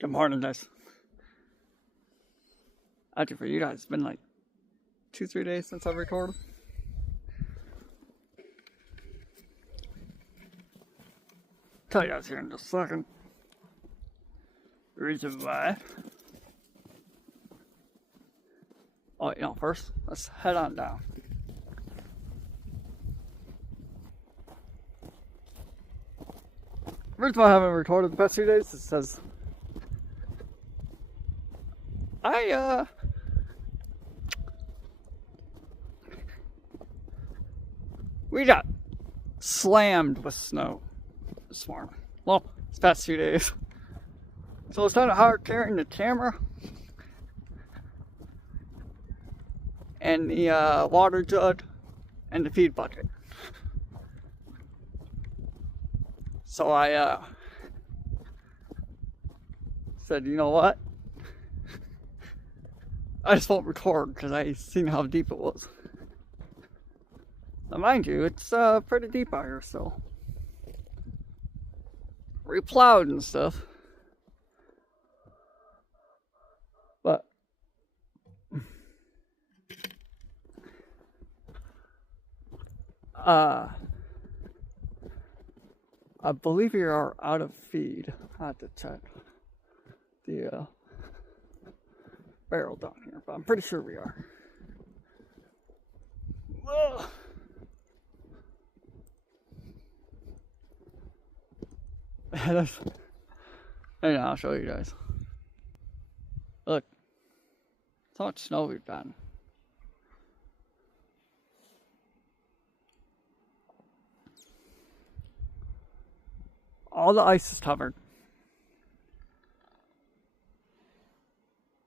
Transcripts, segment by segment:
Good morning, guys. Actually, for you guys, it's been like 2-3 days since I've recorded. Tell you guys here in just a second. The reason why. Oh, you know, first, let's head on down. The reason why I haven't recorded the past few days is because we got slammed with snow this morning. Well, this past few days. So it's kind of hard carrying the camera and the water jug and the feed bucket. So I said, you know what? I just won't record because I seen how deep it was. Now, mind you, it's pretty deep out here still. Replowed and stuff. But I believe we are out of feed. I have to check the barrel down here, but I'm pretty sure we are. Ugh. Hang on, I'll show you guys. Look, that's how much snow we've gotten. All the ice is covered.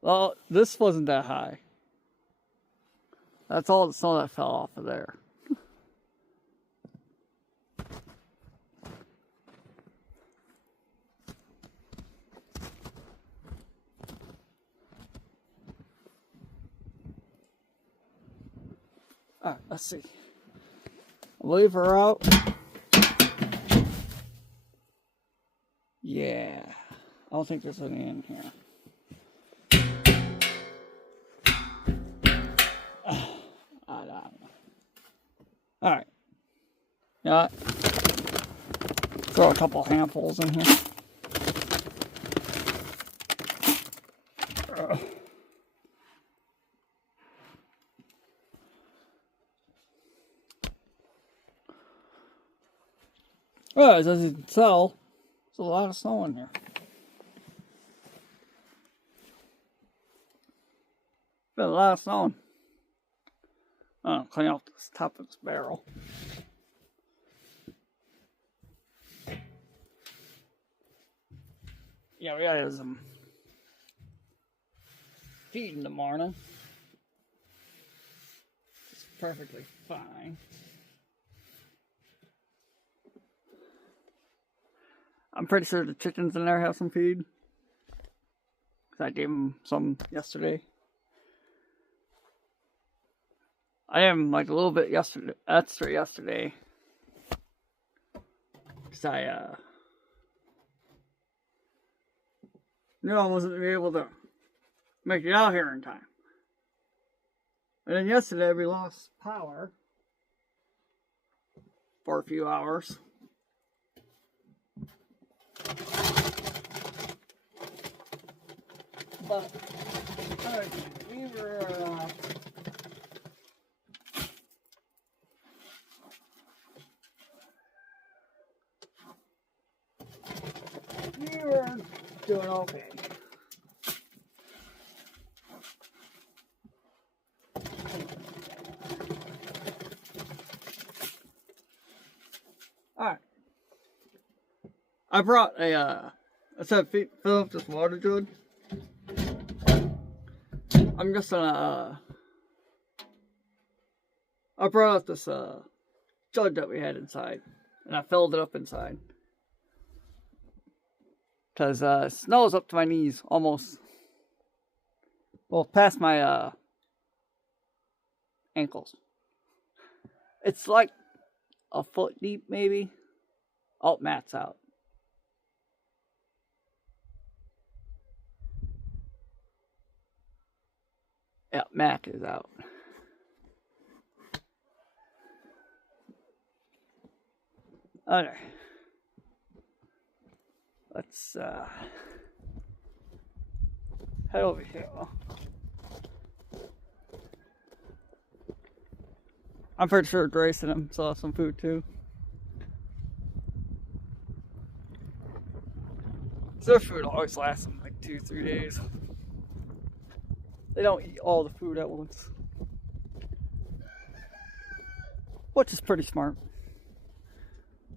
Well, this wasn't that high. That's all the snow that fell off of there. Alright, let's see. I'll leave her out. Yeah. I don't think there's any in here. I don't know. Alright. You know what? Throw a couple handfuls in here. Well, as you can tell, there's a lot of snow in here. Been a lot of snow. I'll clean off this top of this barrel. Yeah, we got some feed in the morning. It's perfectly fine. I'm pretty sure the chickens in there have some feed. Cause I gave them some yesterday. I gave them like a little bit extra yesterday. Cause I knew I wasn't gonna be able to make it out here in time. And then yesterday we lost power for a few hours. But we were doing okay. Alright. I brought a I said fill up this water jug. I'm just gonna I brought out this jug that we had inside, and I filled it up inside. Cause snow's up to my knees almost. Well, past my ankles. It's like a foot deep, maybe. Oh, Matt's out. Yeah, Mac is out. Okay. Let's head over here. I'm pretty sure Grace and him saw some food too. So their food always lasts them like 2-3 days. They don't eat all the food at once, which is pretty smart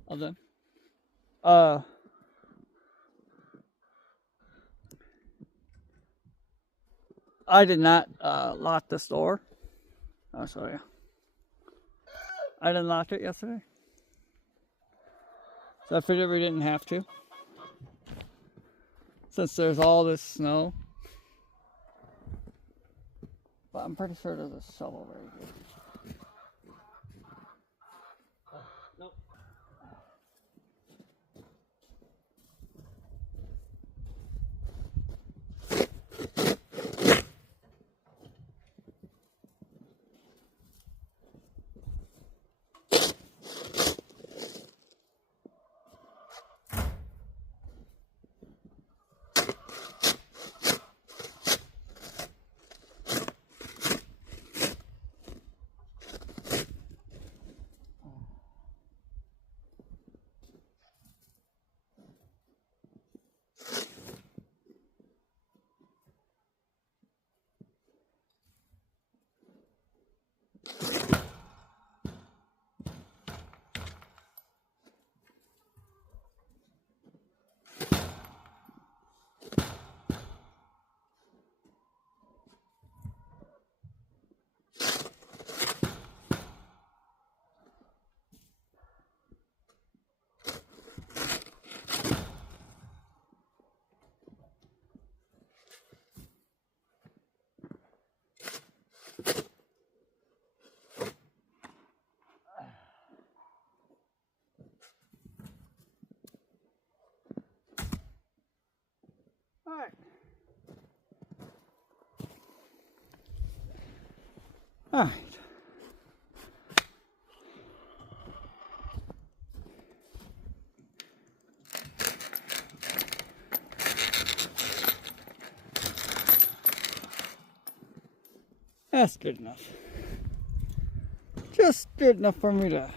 of them. I did not lock this door. I'll show you. I didn't lock it yesterday, so I figured we didn't have to, since there's all this snow. But I'm pretty sure there's a shovel right here. Nope. Alright. Alright. That's good enough. Just good enough for me to...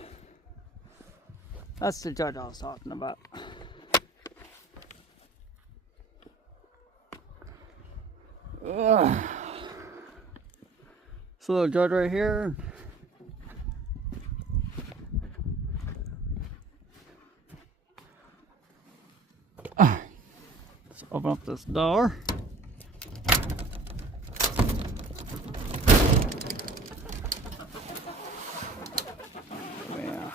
That's the judge I was talking about. Ugh. This little judge right here. Let's open up this door. Yeah.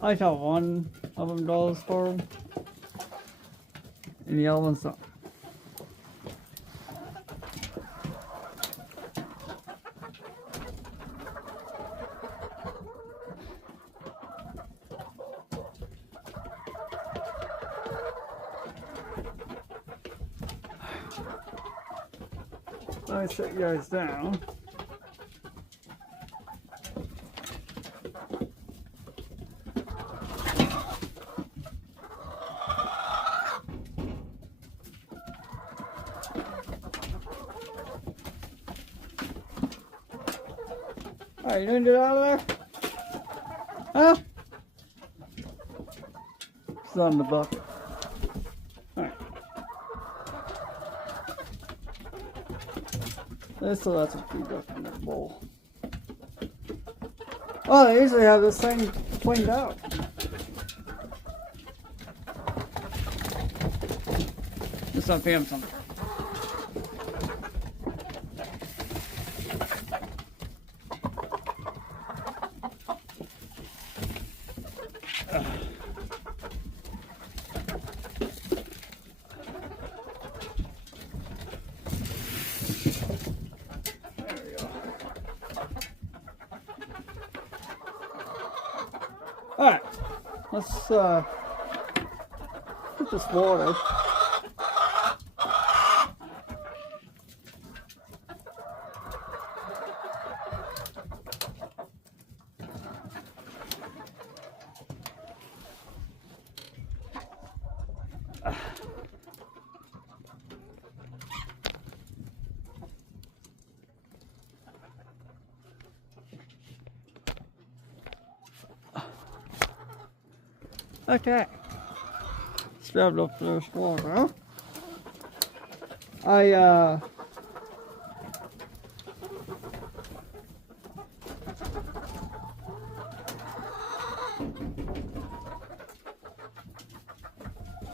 I like how one of them goes forward and the other one's not. Let me set you guys down. Alright, you gonna get out of there? Huh? It's on the bucket. Alright. They still got some food left in their bowl. Oh, they usually have this thing cleaned out. Just not paying something. Alright, let's get this water. Okay. Let's grab up this water.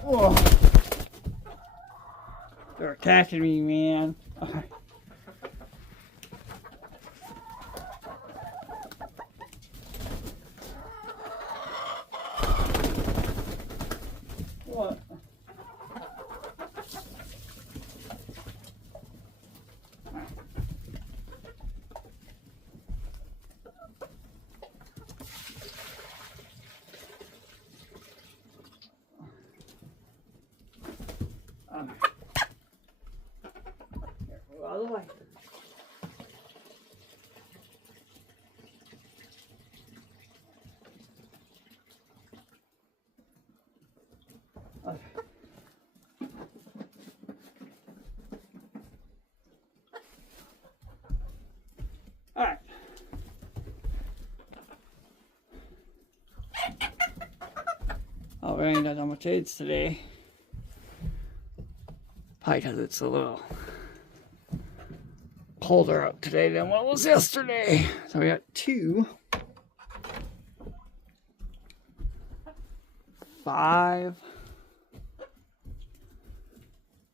Whoa. They're attacking me, man. Okay. What? Out of the way. Okay. All right. Oh, we ain't got that much aids today. Probably because it's a little colder out today than what it was yesterday. So we got 2, 5,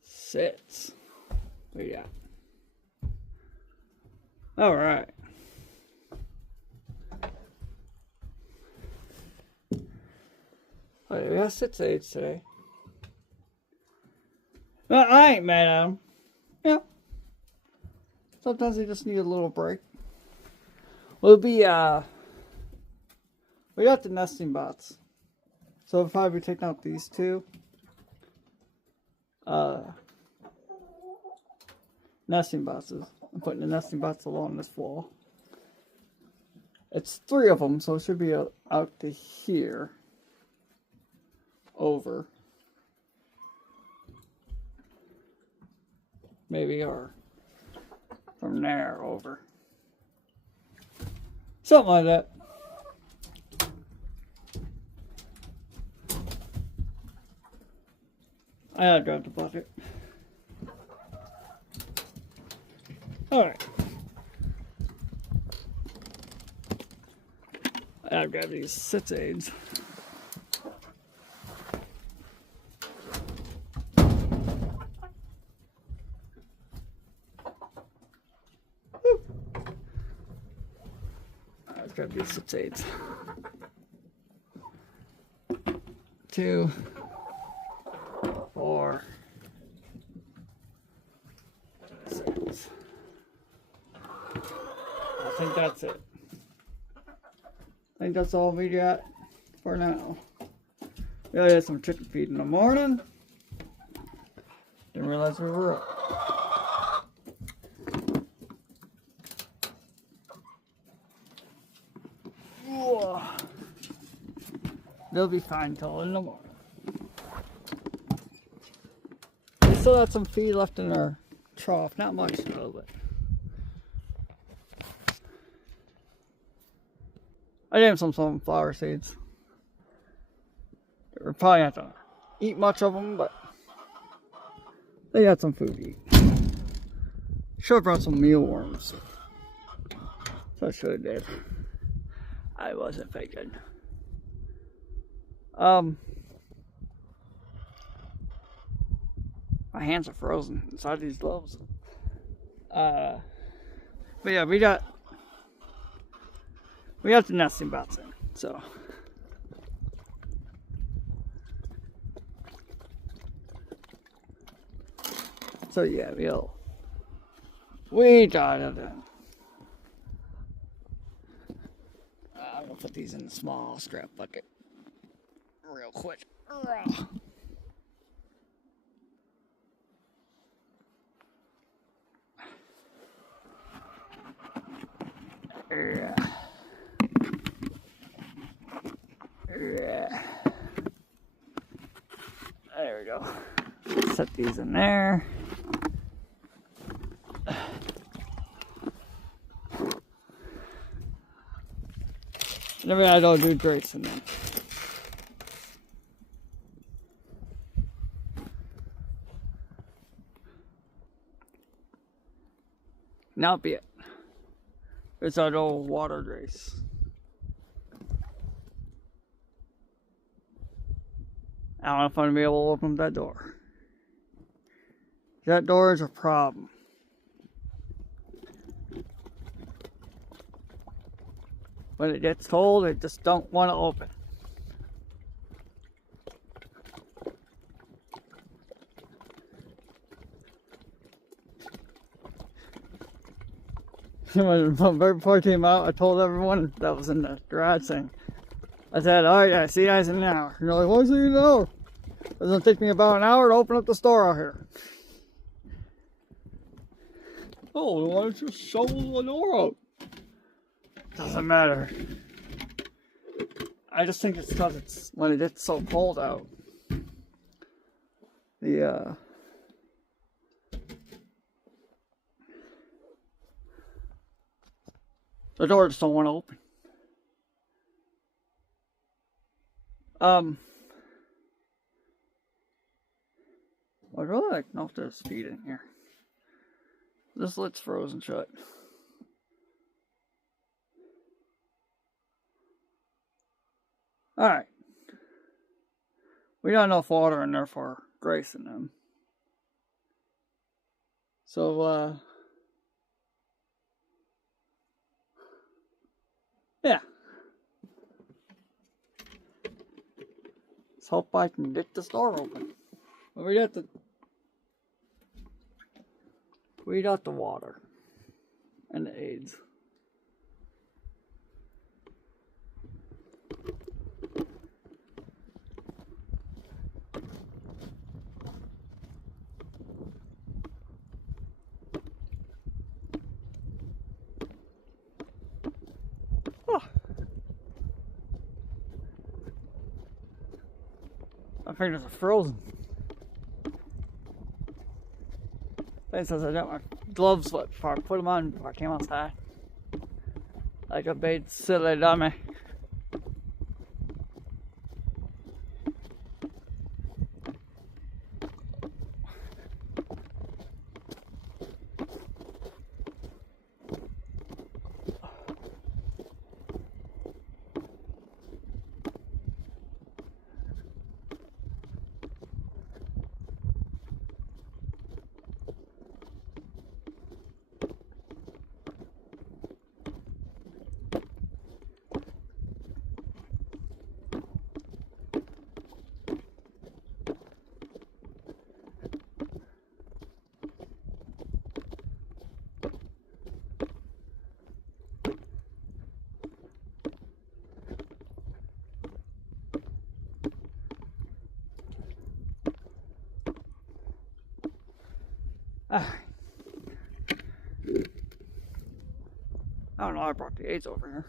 6. What do you got? All right. Oh, we got 6 aids today. Well, I ain't mad at them. Yeah. Sometimes they just need a little break. Well, it'll be, we got the nesting bots. So we'll probably be taking out these 2. Nesting boxes. I'm putting the nesting bots along this wall. It's 3 of them, so it should be out to here. Over. Maybe, or from there over. Something like that. I gotta grab the bucket. Alright. I gotta grab these 6 aids. Let's grab these 6 aids. 2, 4, 6. I think that's it. I think that's all we got for now. We had some chicken feed in the morning. Didn't realize we were up. They'll be fine till in the morning. We still got some feed left in our trough. Not much though, but I gave them some sunflower seeds. We're probably not gonna eat much of them, but they got some food to eat. Should have brought some mealworms. So I should have did. I wasn't thinking. My hands are frozen inside these gloves. But yeah, we got the nesting bots in, so. So yeah, we got it in. I'm gonna put these in a small scrap bucket real quick. go. Set these in there. Maybe I don't do grates in them. Now be it. It's our old water grace. I don't know if I'm gonna be able to open that door. That door is a problem. When it gets cold, it just don't want to open. When right before I came out, I told everyone that was in the garage thing. I said, "Alright, I see you guys in an hour." And they're like, "Why do you know? It's gonna take me about an hour to open up the store out here." Oh, why don't you shovel the door out? Doesn't matter. I just think it's because it's when it gets so cold out. The door just don't want to open. I'd really like to know if there's speed in here. This lid's frozen shut. Alright. We got enough water in there for Grace and them. So, yeah. Let's hope I can get this door open. But we got the water and the aids. Oh. My fingers are frozen. It says I got my gloves before I put them on before I came outside. Like a big silly dummy. I don't know, I brought the aids over here.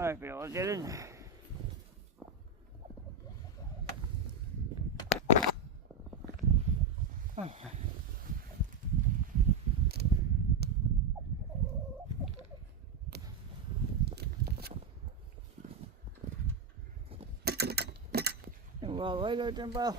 I might be able to get in. Oh. Well, wait there, Jimbo.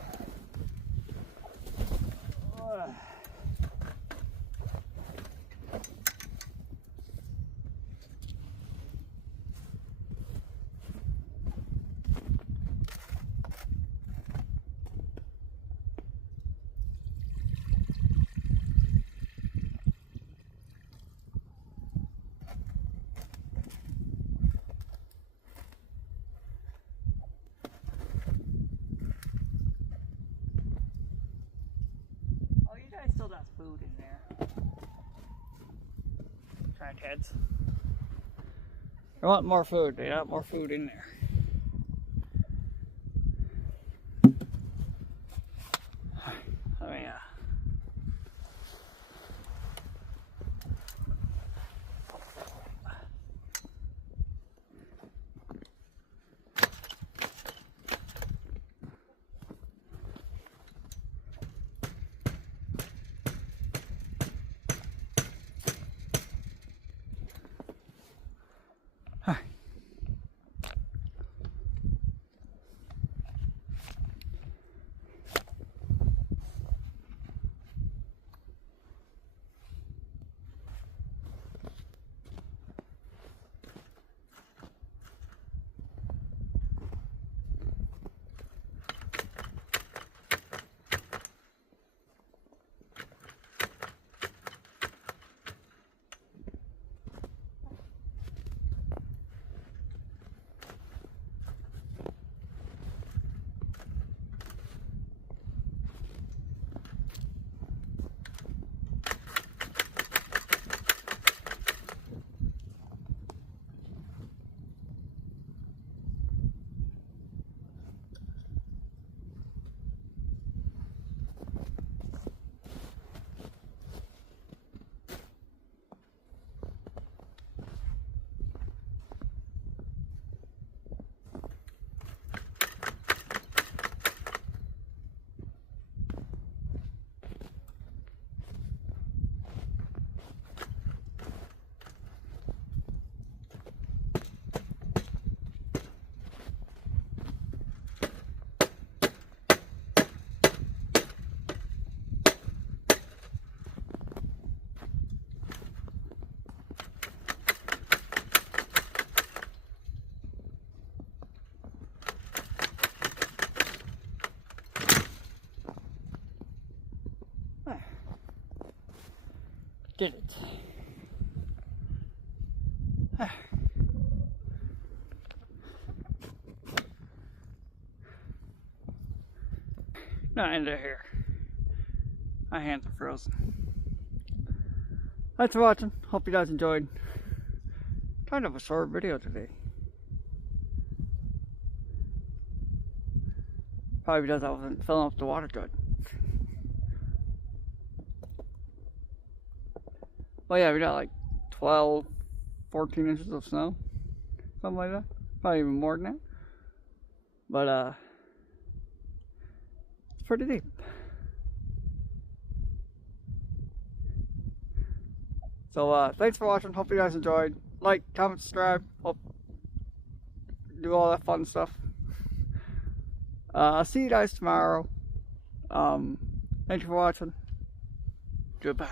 Still got food in there. Crackheads. They want more food. They got more food in there. Oh yeah. Did it. Not into here. My hands are frozen. Thanks for watching. Hope you guys enjoyed. Kind of a short video today. Probably because I wasn't filling up the water jug. Well, yeah, we got like 12, 14 inches of snow. Something like that. Probably even more than that. But, it's pretty deep. So, thanks for watching. Hope you guys enjoyed. Like, comment, subscribe. Hope do all that fun stuff. I'll see you guys tomorrow. Thank you for watching. Goodbye.